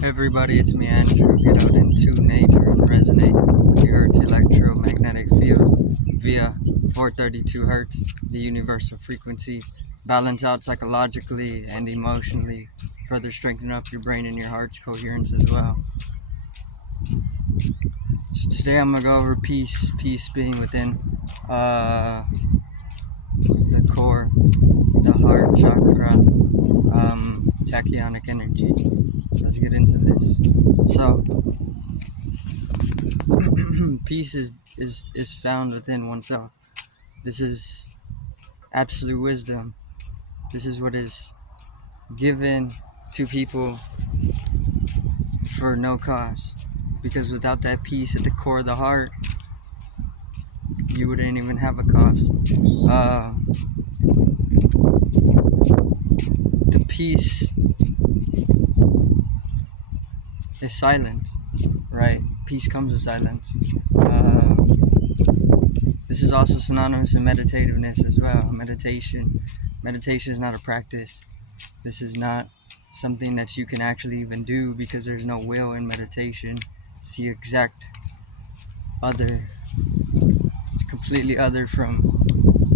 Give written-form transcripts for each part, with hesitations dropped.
Hey everybody, it's me Andrew. Get out into nature and resonate with the Earth's electromagnetic field via 432 Hertz, the universal frequency. Balance out psychologically and emotionally, further strengthen up your brain and your heart's coherence as well. So today I'm going to go over peace being within the core, the heart chakra, tachyonic energy. Let's get into this. So, peace is found within oneself. This is absolute wisdom. This is what is given to people for no cost. Because without that peace at the core of the heart, you wouldn't even have a cost. The peace is silence, right? Peace comes with silence. This is also synonymous in meditativeness as well. Meditation is not a practice. This is not something that you can actually even do because there's no will in meditation. It's the exact other. It's completely other from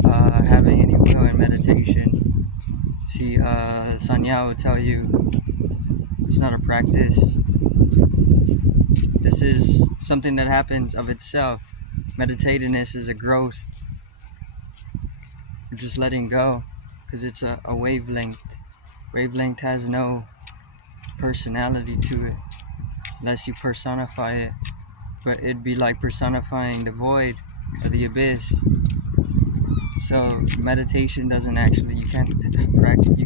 having any will in meditation. See, Sanya will tell you it's not a practice. This is something that happens of itself. Meditativeness is a growth. You're just letting go because it's a wavelength. Wavelength has no personality to it unless you personify it. But it'd be like personifying the void or the abyss. So meditation doesn't actually, you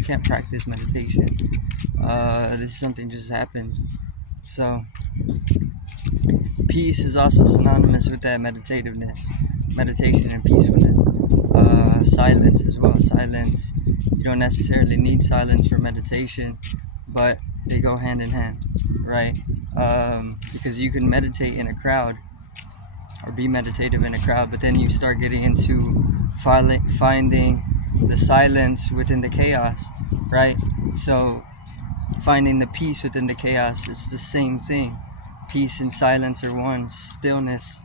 can't practice meditation. This is something just happens. So peace is also synonymous with that meditativeness, meditation and peacefulness. Silence as well. Silence. You don't necessarily need silence for meditation, but they go hand in hand, right? Because you can meditate in a crowd or be meditative in a crowd, but then you start getting into finding the silence within the chaos, right? So finding the peace within the chaos, it's the same thing. Peace and silence are one. Stillness.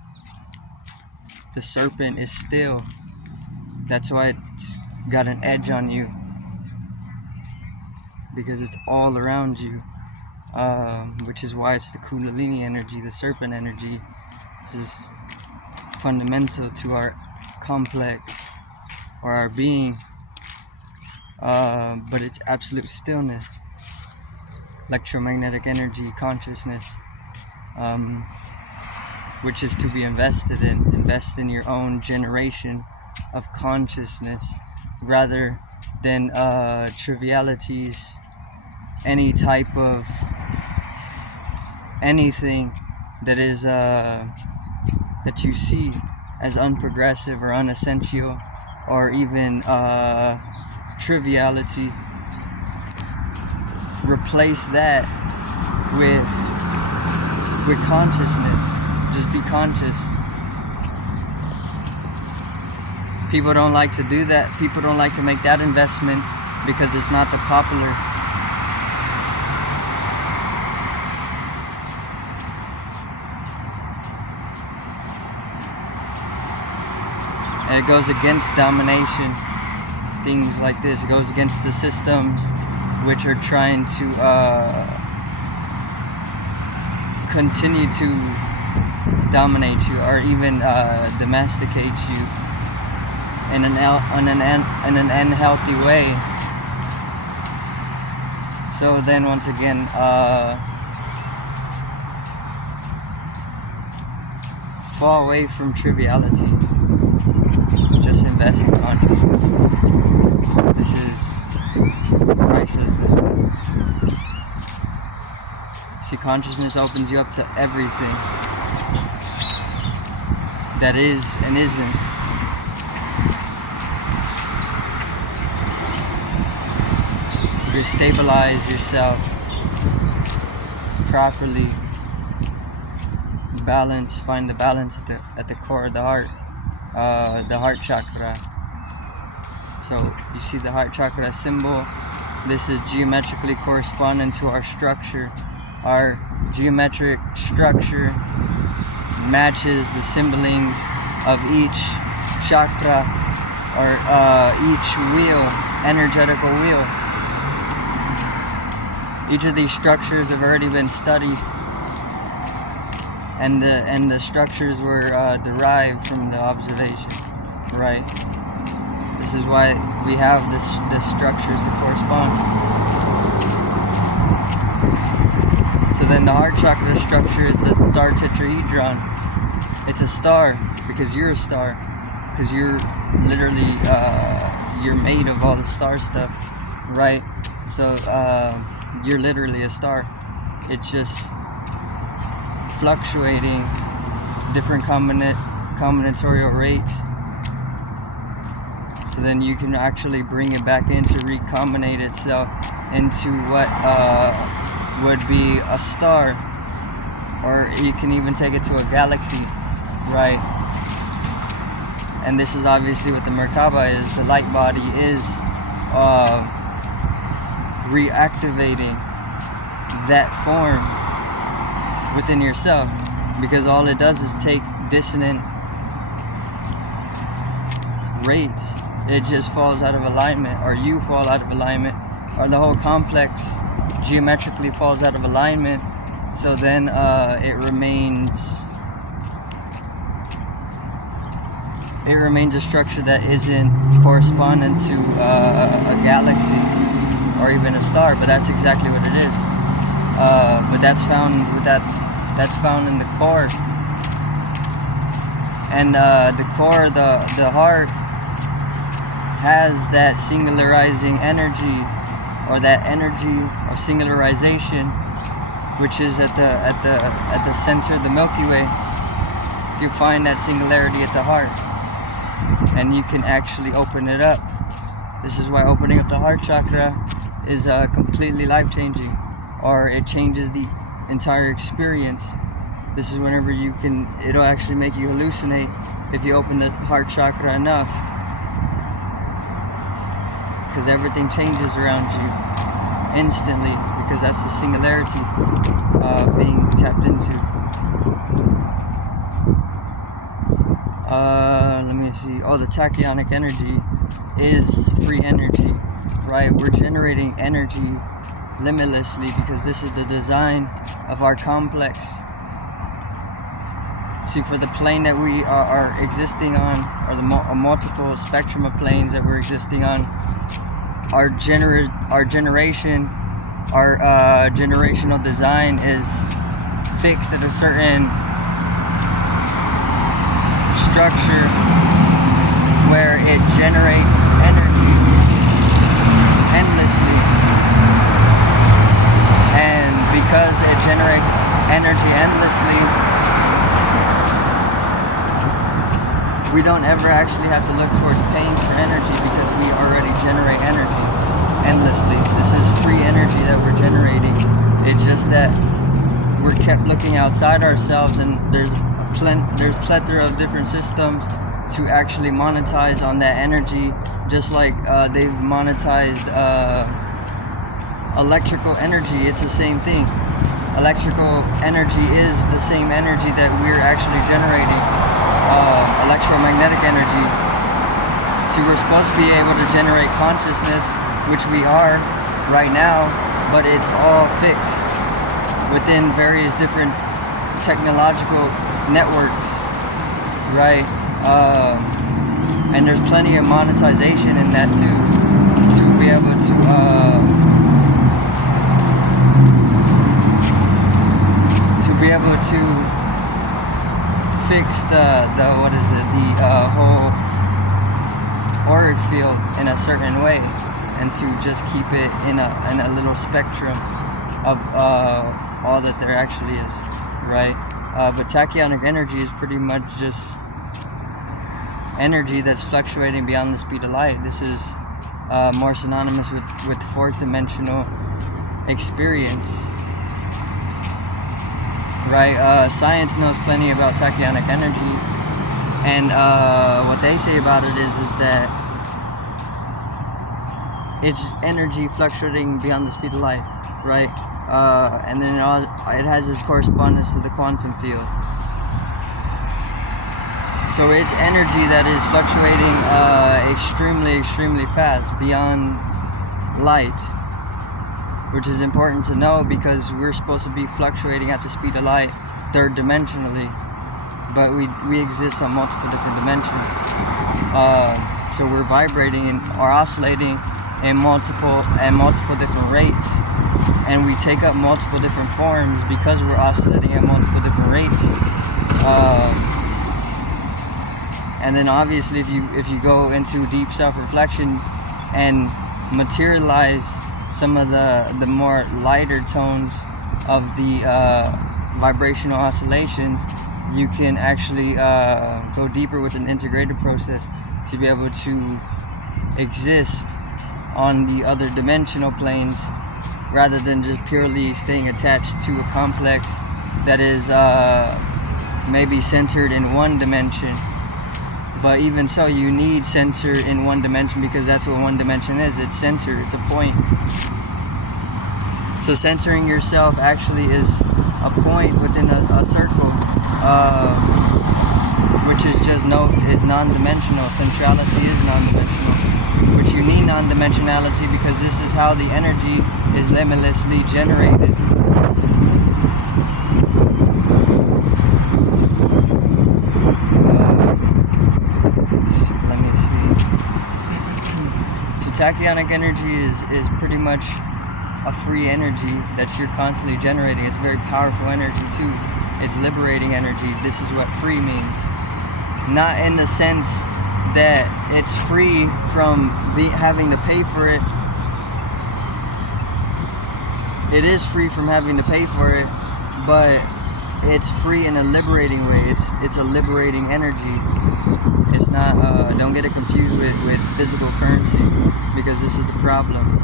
The serpent is still. That's why it's got an edge on you, because it's all around you, which is why it's the Kundalini energy, the serpent energy. This is fundamental to our complex or our being, but it's absolute stillness, electromagnetic energy, consciousness, which is to be invested in. Invest in your own generation of consciousness rather than trivialities, any type of anything that is that you see as unprogressive or unessential or even triviality. Replace that with consciousness. Just be conscious. People don't like to do that. People don't like to make that investment because it's not the popular. And it goes against domination. Things like this. It goes against the systems which are trying to continue to dominate you or even domesticate you in an unhealthy way. So then once again, fall away from triviality. Just invest in consciousness. This is pricelessness. See, consciousness opens you up to everything that is and isn't. You stabilize yourself properly. Balance. Find the balance at the core of the heart chakra. So you see the heart chakra symbol. This is geometrically corresponding to our structure, our geometric structure matches the symbolings of each chakra, or each wheel, energetical wheel. Each of these structures have already been studied, and the structures were derived from the observation, right? This is why we have the structures to correspond. So then the heart chakra structure is the star tetrahedron. It's a star because you're a star, because you're literally you're made of all the star stuff, right? So you're literally a star. It's just fluctuating different combinatorial rates. So then you can actually bring it back in to recombinate itself into what would be a star, or you can even take it to a galaxy, right? And this is obviously what the Merkaba is. The light body is reactivating that form within yourself, because all it does is take dissonant rates. It just falls out of alignment, or you fall out of alignment, or the whole complex geometrically falls out of alignment. So then it remains a structure that isn't corresponding to a galaxy or even a star, but that's exactly what it is. But that's found in the core, and the core, the heart, has that singularizing energy, or that energy of singularization, which is at the center of the Milky Way. You find that singularity at the heart, and you can actually open it up. This is why opening up the heart chakra is completely life-changing, or it changes the entire experience. This is whenever it'll actually make you hallucinate if you open the heart chakra enough, because everything changes around you instantly, because that's the singularity being tapped into. Let me see. The tachyonic energy is free energy, right? We're generating energy limitlessly, because this is the design of our complex. See, for the plane that we are existing on, or the multiple spectrum of planes that we're existing on, our generational design is fixed at a certain structure where it generates energy endlessly, and because it generates energy endlessly, we don't ever actually have to look towards paying for energy, because we already generate energy endlessly. This is free energy that we're generating. It's just that we're kept looking outside ourselves, and there's plethora of different systems to actually monetize on that energy, just like they've monetized electrical energy. It's the same thing. Electrical energy is the same energy that we're actually generating. Electromagnetic energy. See, we're supposed to be able to generate consciousness, which we are right now, but it's all fixed within various different technological networks, right? And there's plenty of monetization in that too, to be able to fix the whole auric field in a certain way, and to just keep it in a little spectrum of all that there actually is, right? But tachyonic energy is pretty much just energy that's fluctuating beyond the speed of light. This is more synonymous with fourth dimensional experience, right? Science knows plenty about tachyonic energy, and what they say about it is that it's energy fluctuating beyond the speed of light, right? and then it has its correspondence to the quantum field. So it's energy that is fluctuating extremely fast, beyond light, which is important to know because we're supposed to be fluctuating at the speed of light third dimensionally, but we exist on multiple different dimensions. So we're vibrating or oscillating in multiple different rates, and we take up multiple different forms because we're oscillating at multiple different rates. And then obviously if you go into deep self-reflection and materialize some of the more lighter tones of the vibrational oscillations, you can actually go deeper with an integrated process to be able to exist on the other dimensional planes rather than just purely staying attached to a complex that is maybe centered in one dimension. But even so, you need center in one dimension because that's what one dimension is. It's center, it's a point. So centering yourself actually is a point within a circle, which is non-dimensional. Centrality is non-dimensional, which you need non-dimensionality because this is how the energy is limitlessly generated. Let me see. So tachyonic energy is pretty much a free energy that you're constantly generating. It's very powerful energy too. It's liberating energy. This is what free means. Not in the sense that it's free from having to pay for it. It is free from having to pay for it, but it's free in a liberating way. It's a liberating energy. It's not, don't get it confused with physical currency, because this is the problem.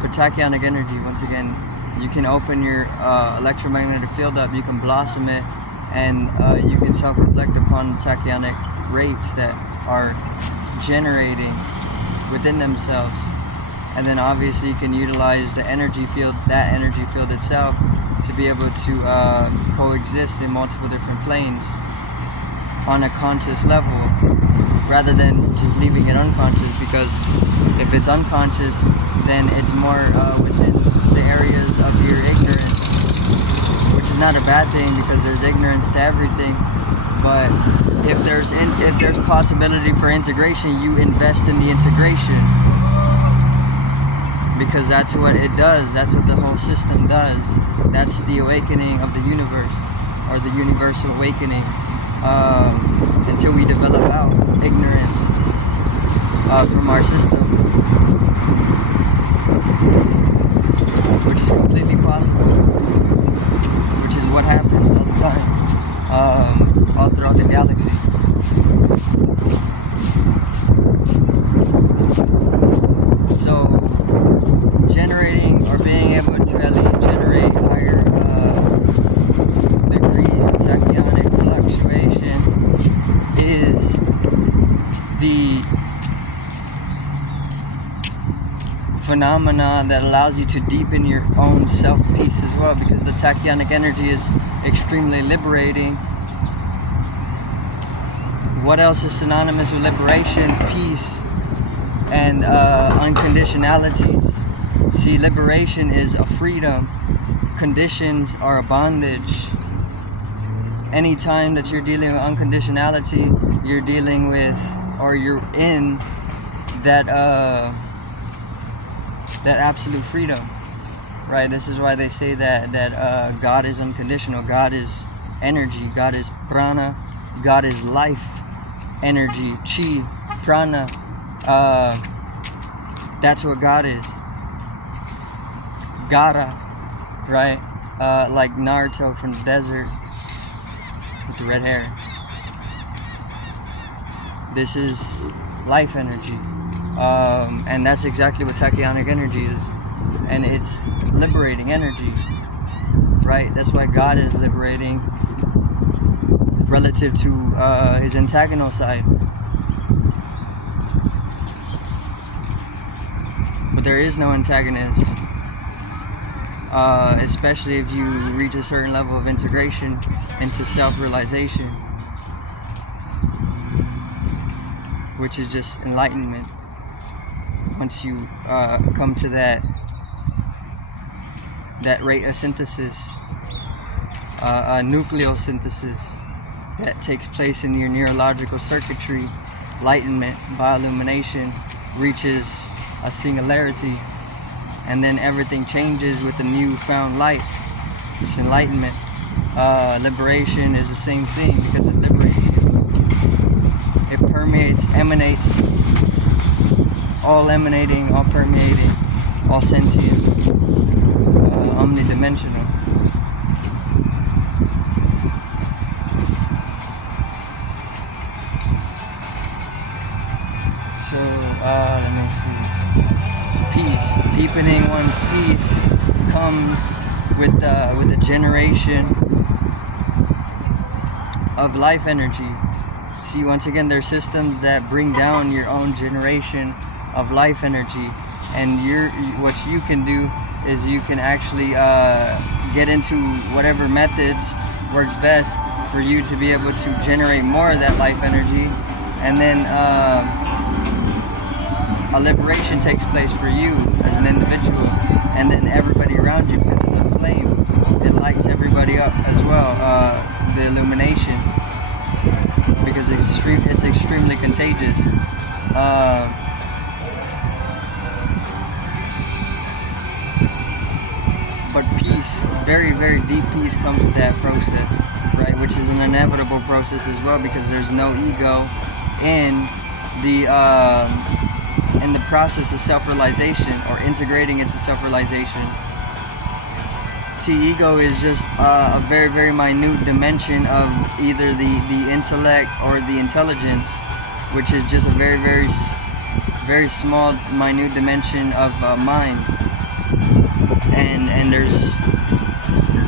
For tachyonic energy, once again, you can open your electromagnetic field up, you can blossom it, and you can self-reflect upon the tachyonic rates that are generating within themselves. And then obviously you can utilize the energy field, that energy field itself, to be able to coexist in multiple different planes on a conscious level, rather than just leaving it unconscious, because if it's unconscious, then it's more within the areas of your ignorance, which is not a bad thing because there's ignorance to everything. But if there's possibility for integration, you invest in the integration, because that's what it does. That's what the whole system does. That's the awakening of the universe, or the universal awakening. Until we develop out ignorance from our system, which is completely possible, which is what happens all the time, all throughout the galaxy. So generating, or being able to at least generate higher degrees of tachyonic fluctuation is the phenomenon that allows you to deepen your own self-peace as well, because the tachyonic energy is extremely liberating. What else is synonymous with liberation? Peace and unconditionalities. See, liberation is a freedom. Conditions are a bondage. Anytime that you're dealing with unconditionality, you're dealing with, or you're in that that absolute freedom, right? This is why they say that God is unconditional. God is energy. God is prana. God is life, energy, chi, prana. That's what God is. Gara, right? Like Naruto from the desert with the red hair. This is life energy. And that's exactly what tachyonic energy is. And it's liberating energy, right? That's why God is liberating relative to his antagonal side. but there is no antagonist. Especially if you reach a certain level of integration into self-realization, which is just enlightenment. Once you come to that rate of synthesis, nucleosynthesis that takes place in your neurological circuitry, enlightenment, biolumination reaches a singularity, and then everything changes with the newfound light. It's enlightenment. Liberation is the same thing because it liberates you. It permeates, emanates, all emanating, all permeating, all sentient, omnidimensional. So, let me see. Peace, deepening one's peace comes with the generation of life energy. See, once again, there are systems that bring down your own generation of life energy, and what you can do is you can actually get into whatever methods works best for you to be able to generate more of that life energy, and then a liberation takes place for you as an individual, and then everybody around you, because it's a flame, it lights everybody up as well. The illumination, because it's extremely contagious. But peace, very, very deep peace comes with that process, right? Which is an inevitable process as well, because there's no ego in the process of self-realization or integrating into self-realization. See, ego is just a very, very minute dimension of either the intellect or the intelligence, which is just a very, very, very small, minute dimension of mind. And there's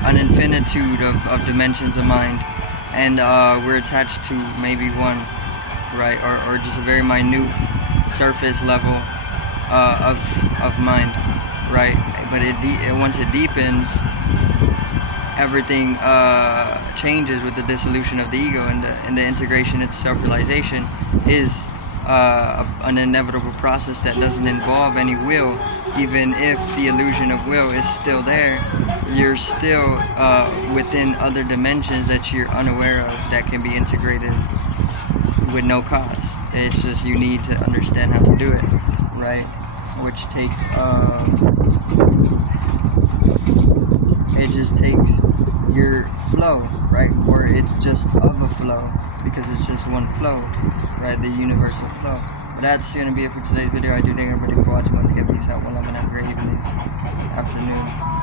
an infinitude of dimensions of mind, and we're attached to maybe one, right, or just a very minute surface level of mind, right? But once it deepens, everything changes with the dissolution of the ego, and the integration into self-realization is an inevitable process that doesn't involve any will. Even if the illusion of will is still there, you're still within other dimensions that you're unaware of that can be integrated with no cost. It's just you need to understand how to do it, right? Which takes it just takes your flow, right? Or it's just of a flow, because it's just one flow, right? The universal flow. But that's going to be it for today's video. I do thank everybody for watching. I want to give peace out, one love, and have a great evening, afternoon.